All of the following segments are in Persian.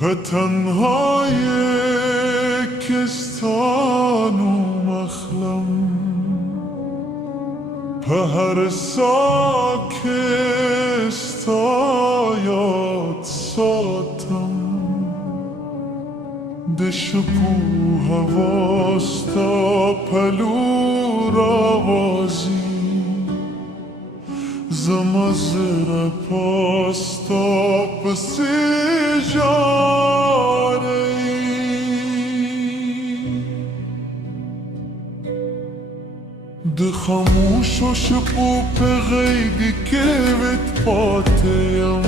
به تنهای کستان و مخلم به هر ساکستایات ساتم دشپو هواستا پلور آوازی زمزر پاستا پسی جاره ده خاموش و شپو په غیگی که ویت پاتیم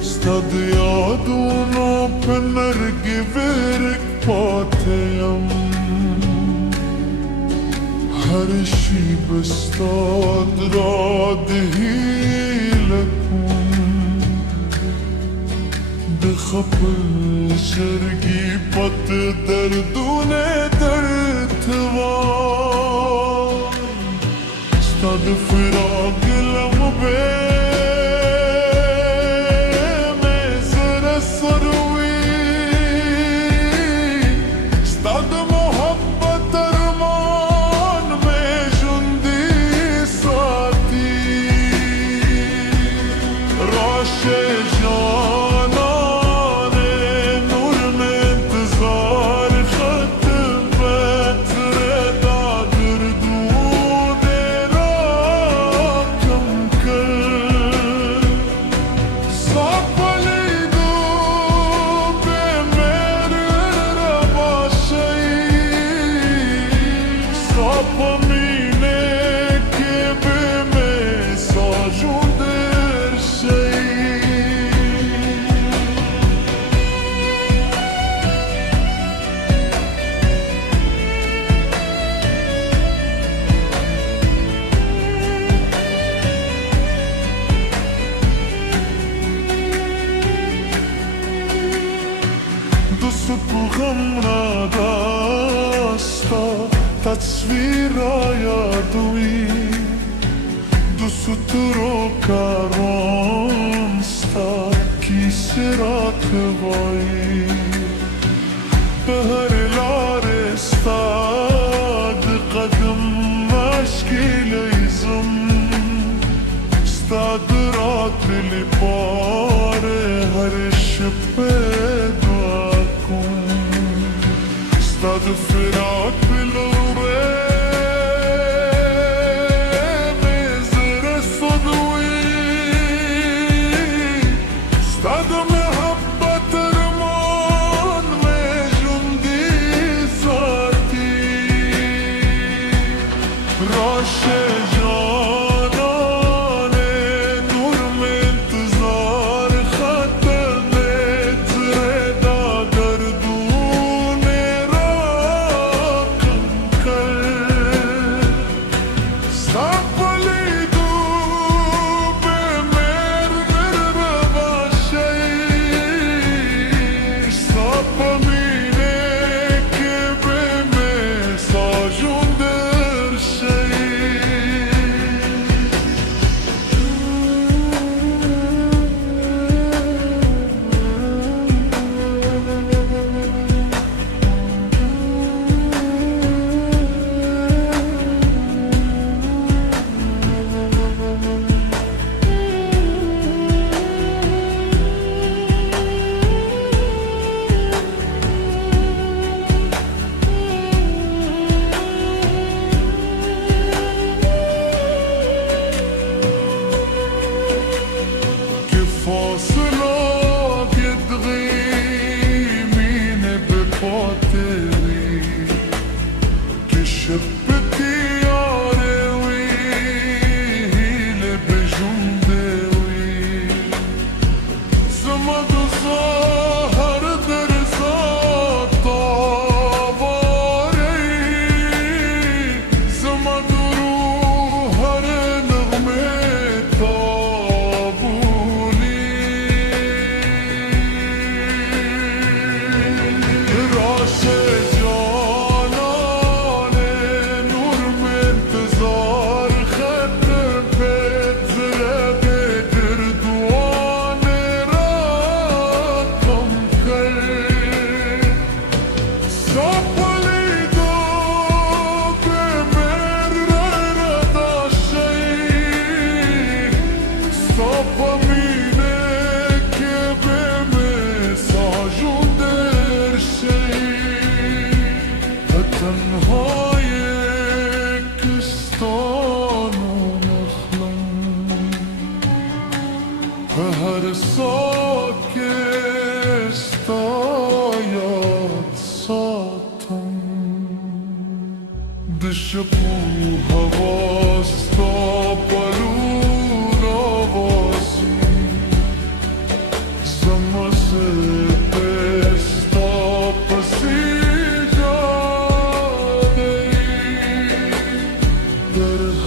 ستاد یادونو په نرگی ورک پاتیم هر شی بستاد را دهیلکون ده خپل شرگی پت دردون درد وای ستاد فراق لم به مزر سروی ستاد محبت ارمان میں جندی ساتی راش جانان نور میں انتظار خط بتر دادر دود را کم کر ساپلی دو به مر رباشی ساپمینه که به مساجون در شی دوست تو غم نداستا تصویر یادوی دوست تو رو کارانستا کیسه را توایی به هر لارستاد قدم مشکل ایزم استاد را دلی باره هر شب دعا کن استاد فراق بلوره مزر صدوی استاد محبت ارمان میں جندی ساتی راش جانان نور میں انتظار خط متر دادر دون را کم کر ساپلی دو به مر باشی ساپمینه که به مساجون در شی که فاصلات يدغيمين بخاطري که شب تیاره لبجوندوي زمد ظاهر در ذات آواری زمد روح هر نغمه تابونی راش جانان نور میں انتظار خط پتر بدر دوان را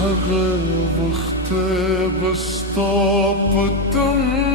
هغه وخت بس تا پتم